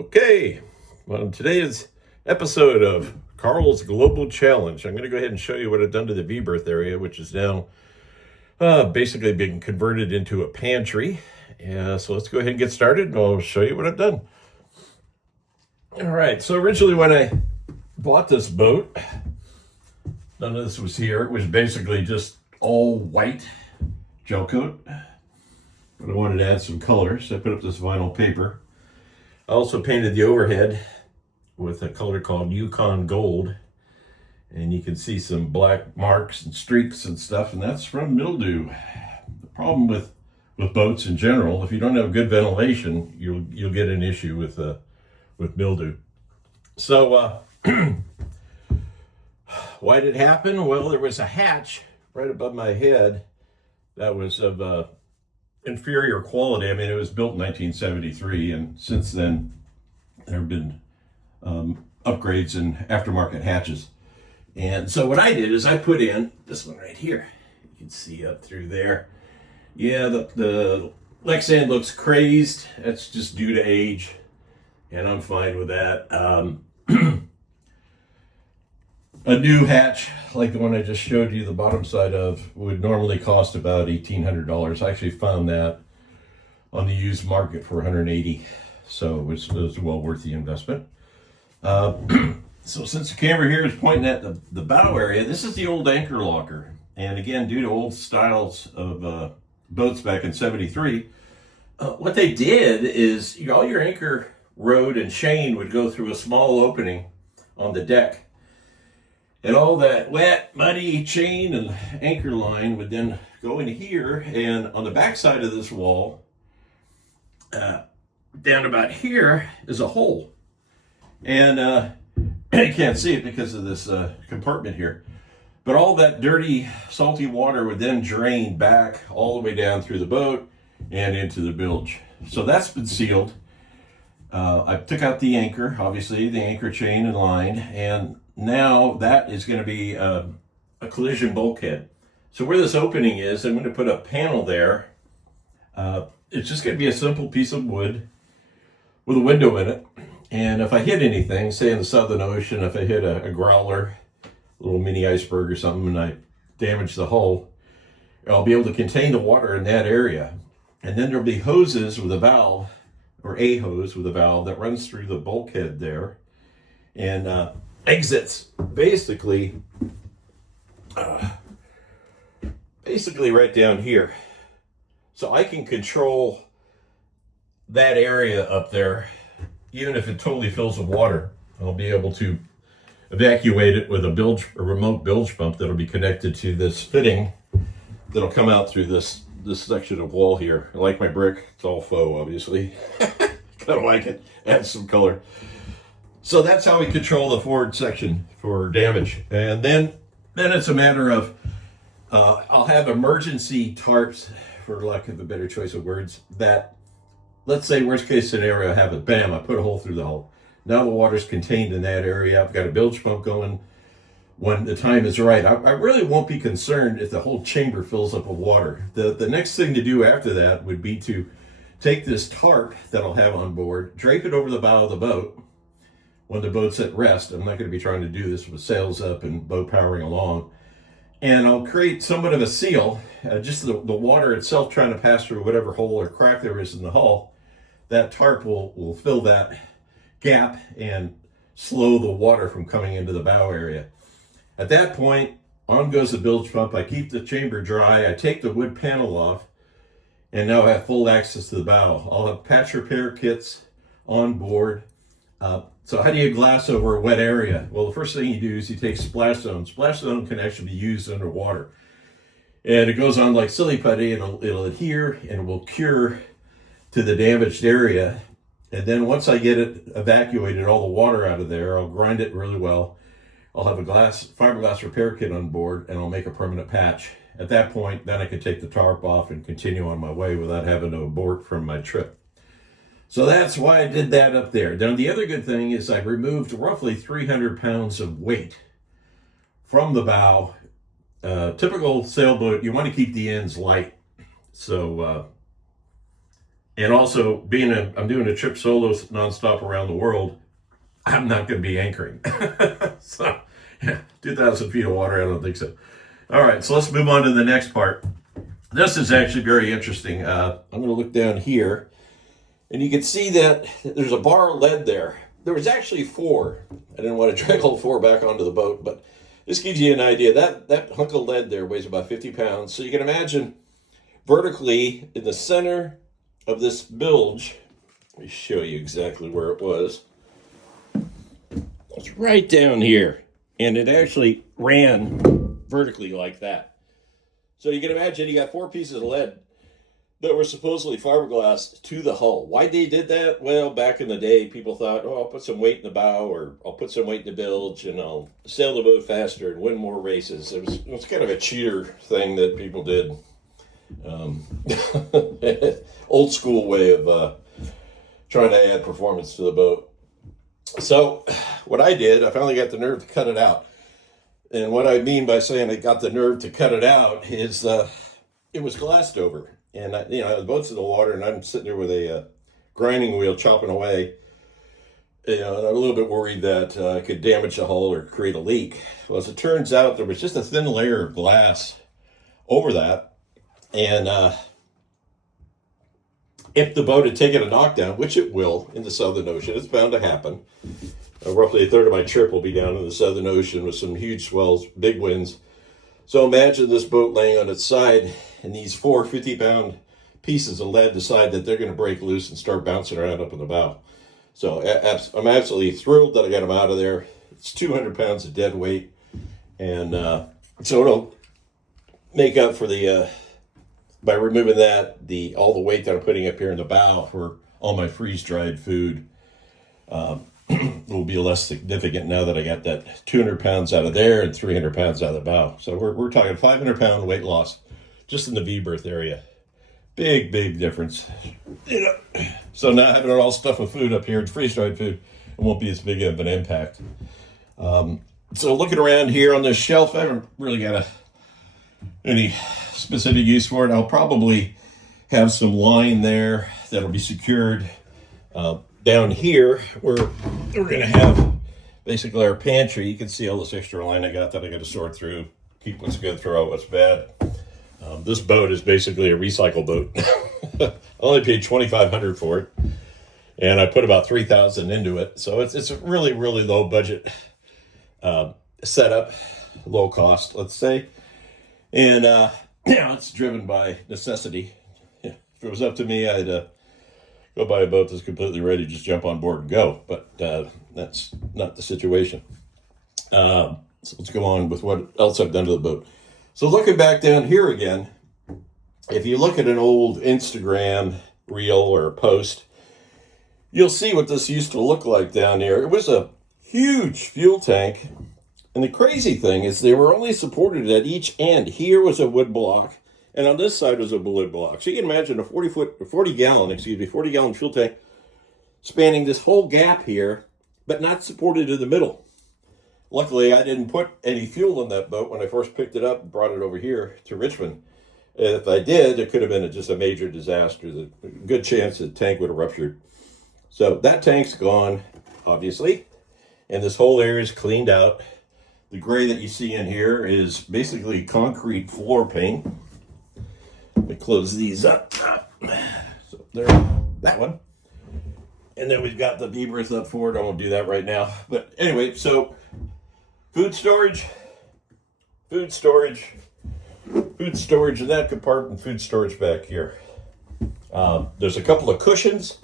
Okay, on today's episode of Carl's Global Challenge, I'm going to go ahead and show you what I've done to the V-berth area, which is now basically being converted into a pantry. So let's go ahead and get started, and I'll show you what I've done. All right, so originally when I bought this boat, none of this was here. It was basically just all white gel coat, but I wanted to add some color, so I put up this vinyl paper. I also painted the overhead with a color called Yukon Gold, and you can see some black marks and streaks and stuff, and that's from mildew. The problem with boats in general, if you don't have good ventilation, you'll get an issue with mildew. So why did it happen? Well, there was a hatch right above my head that was of inferior quality. I mean, it was built in 1973, and since then there have been upgrades and aftermarket hatches. And so what I did is I put in this one right here. You can see up through there. Yeah, the Lexan looks crazed. That's just due to age, and I'm fine with that. A new hatch, like the one I just showed you the bottom side of, would normally cost about $1,800. I actually found that on the used market for $180, so it was well worth the investment. So since the camera here is pointing at the bow area, this is the old anchor locker. And again, due to old styles of boats back in 73, what they did is all your anchor rod and chain would go through a small opening on the deck. And all that wet, muddy chain and anchor line would then go in here, and on the back side of this wall, down about here, is a hole. And you can't see it because of this compartment here. But all that dirty, salty water would then drain back all the way down through the boat and into the bilge. So that's been sealed. I took out the anchor, obviously, the anchor chain and line, and now that is going to be a collision bulkhead. So where this opening is, I'm going to put a panel there. It's just going to be a simple piece of wood with a window in it. And if I hit anything, say in the Southern Ocean, if I hit a growler, a little mini iceberg or something, and I damage the hull, I'll be able to contain the water in that area. And then there'll be hoses with a valve, or a hose with a valve that runs through the bulkhead there and exits basically right down here. So I can control that area up there. Even if it totally fills with water, I'll be able to evacuate it with a remote bilge pump that'll be connected to this fitting that'll come out through this section of wall here. I like my brick. It's all faux, obviously. Kind of like it. Adds some color. So that's how we control the forward section for damage. And then it's a matter of, I'll have emergency tarps, for lack of a better choice of words, that, let's say worst case scenario, I have it, bam, I put a hole through the hull. Now the water's contained in that area. I've got a bilge pump going when the time is right. I really won't be concerned if the whole chamber fills up with water. The next thing to do after that would be to take this tarp that I'll have on board, drape it over the bow of the boat when the boat's at rest. I'm not going to be trying to do this with sails up and boat powering along. And I'll create somewhat of a seal, just the water itself trying to pass through whatever hole or crack there is in the hull. That tarp will fill that gap and slow the water from coming into the bow area. At that point, on goes the bilge pump. I keep the chamber dry. I take the wood panel off, and now I have full access to the bow. I'll have patch repair kits on board. So how do you glass over a wet area? Well, the first thing you do is you take splash zone. Splash zone can actually be used underwater. And it goes on like silly putty, and it'll adhere and it will cure to the damaged area. And then once I get it evacuated, all the water out of there, I'll grind it really well. I'll have a fiberglass repair kit on board, and I'll make a permanent patch. At that point, then I can take the tarp off and continue on my way without having to abort from my trip. So that's why I did that up there. Now, the other good thing is I removed roughly 300 pounds of weight from the bow. Typical sailboat, you want to keep the ends light. So And also, I'm doing a trip solo nonstop around the world, I'm not going to be anchoring. So, yeah, 2,000 feet of water, I don't think so. All right, so let's move on to the next part. This is actually very interesting. I'm going to look down here, and you can see that there's a bar of lead there. There was actually 4. I didn't want to drag all 4 back onto the boat, but this gives you an idea. That hunk of lead there weighs about 50 pounds. So you can imagine vertically in the center of this bilge, let me show you exactly where it was. It's right down here, and it actually ran vertically like that. So you can imagine you got 4 pieces of lead that were supposedly fiberglass to the hull. Why they did that? Well, back in the day, people thought, oh, I'll put some weight in the bow, or I'll put some weight in the bilge, and I'll sail the boat faster and win more races. It was kind of a cheater thing that people did. Old school way of trying to add performance to the boat. So what I did, I finally got the nerve to cut it out. And what I mean by saying I got the nerve to cut it out is it was glassed over. And the boat's in the water, and I'm sitting there with a grinding wheel chopping away. And I'm a little bit worried that I could damage the hull or create a leak. Well, as it turns out, there was just a thin layer of glass over that. And if the boat had taken a knockdown, which it will in the Southern Ocean, it's bound to happen. Roughly a third of my trip will be down in the Southern Ocean with some huge swells, big winds. So imagine this boat laying on its side, and these 4 50-pound pieces of lead decide that they're going to break loose and start bouncing around up in the bow. So I'm absolutely thrilled that I got them out of there. It's 200 pounds of dead weight. And so it'll make up for by removing all the weight that I'm putting up here in the bow for all my freeze-dried food. Will be less significant now that I got that 200 pounds out of there and 300 pounds out of the bow. So we're talking 500-pound weight loss just in the V-berth area. Big difference. So now having it all stuffed with food up here, it's freeze-dried food, it won't be as big of an impact. So looking around here on this shelf, I haven't really got any specific use for it. I'll probably have some line there that'll be secured. Down here, we're going to have basically our pantry. You can see all this extra line I got to sort through, keep what's good, throw out what's bad. This boat is basically a recycle boat. I only paid $2,500 for it, and I put about $3,000 into it. So it's a really low budget setup, low cost, let's say, and it's driven by necessity. If it was up to me, I'd go buy a boat that's completely ready, just jump on board and go. But that's not the situation. So let's go on with what else I've done to the boat. So looking back down here again, if you look at an old Instagram reel or post, you'll see what this used to look like down here. It was a huge fuel tank. And the crazy thing is they were only supported at each end. Here was a wood block, and on this side was a wood block. So you can imagine a 40 gallon fuel tank spanning this whole gap here, but not supported in the middle. Luckily, I didn't put any fuel in that boat when I first picked it up and brought it over here to Richmond. If I did, it could have been just a major disaster. There's a good chance the tank would have ruptured. So that tank's gone, obviously, and this whole area is cleaned out. The gray that you see in here is basically concrete floor paint. Let me close these up. So there, that one. And then we've got the V-berth up forward. I won't do that right now. But anyway, so food storage, and that compartment, food storage back here. There's a couple of cushions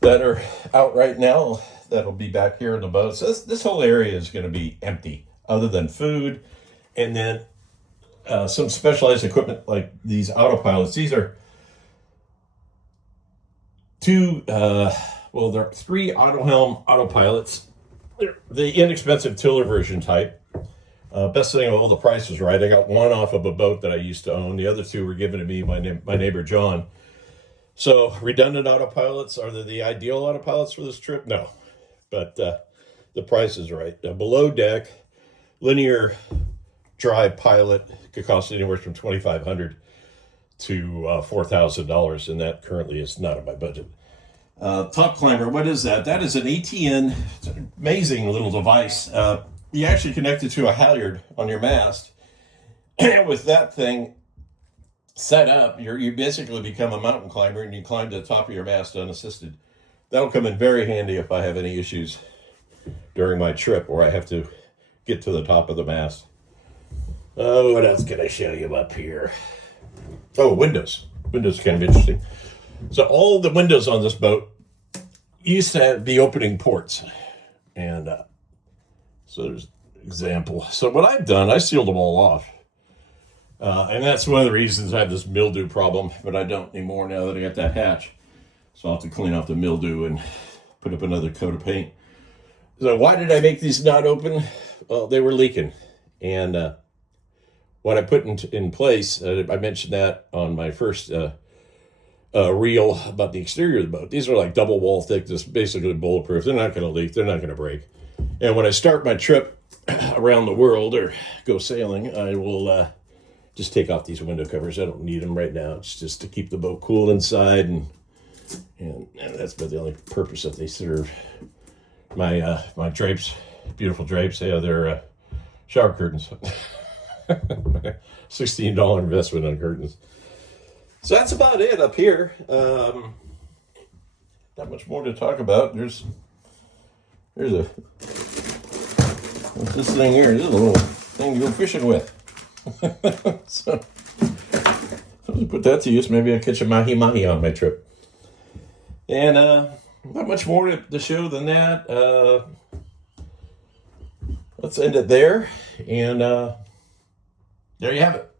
that are out right now that'll be back here in the boat. So this whole area is going to be empty other than food, and then some specialized equipment like these autopilots. These are there are 3 AutoHelm autopilots. They're the inexpensive tiller version type. Best thing of all, the price was right. I got one off of a boat that I used to own. The other 2 were given to me by my neighbor John. So redundant autopilots, are they the ideal autopilots for this trip? No, but the price is right. Below deck, linear drive pilot could cost anywhere from $2,500 to $4,000, and that currently is not in my budget. Top Climber, what is that? That is an ATN. It's an amazing little device. You actually connect it to a halyard on your mast. And with that thing set up, you basically become a mountain climber, and you climb to the top of your mast unassisted. That'll come in very handy if I have any issues during my trip or I have to get to the top of the mast. Oh, what else can I show you up here? Oh, windows. Windows are kind of interesting. So all the windows on this boat used to have the opening ports. And so there's an example. So what I've done, I sealed them all off. And that's one of the reasons I have this mildew problem, but I don't anymore now that I got that hatch. So I'll have to clean off the mildew and put up another coat of paint. So why did I make these not open? Well, they were leaking. And what I put in place, I mentioned that on my first reel about the exterior of the boat. These are like double wall thickness, basically bulletproof. They're not going to leak. They're not going to break. And when I start my trip around the world or go sailing, I will just take off these window covers. I don't need them right now. It's just to keep the boat cool inside, and that's about the only purpose that they serve. My drapes, beautiful drapes. Yeah, they're shower curtains. $16 investment on curtains. So that's about it up here. Not much more to talk about. There's what's this thing here? This is a little thing to go fishing with. So I'll put that to use. Maybe I'll catch a mahi-mahi on my trip. And not much more to the show than that. Let's end it there. And there you have it.